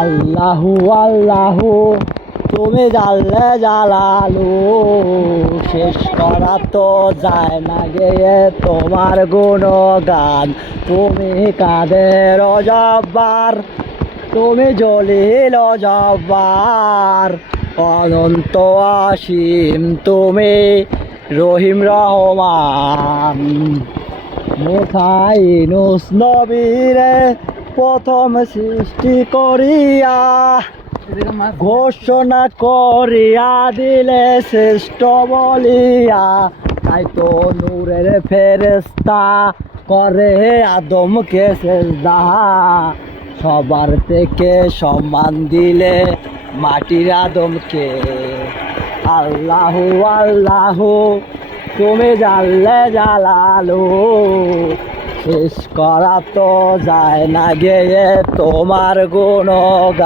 আল্লাহু আল্লাহু তুমি জানলে জালালু, শেষ করা তো যায় না গেয়ে তোমার গুণগান। তুমি কাদের জব্বার, তুমি জলিল জব্বার, অনন্ত অসীম তুমি রহিম রহমান। মুখাইনুস নবীরে প্রথম সৃষ্টি করিয়া ঘোষণা করিয়া দিলে শ্রেষ্ঠ বলিয়া। তাই তো নূরের ফেরেস্তা করে আদমকে সেজদা, সবার থেকে সম্মান দিলে মাটির আদমকে। আল্লাহু আল্লাহু তুমি জানলে জালালু, শেষ করা তো যায় না গেয়ে তোমার গুণগান।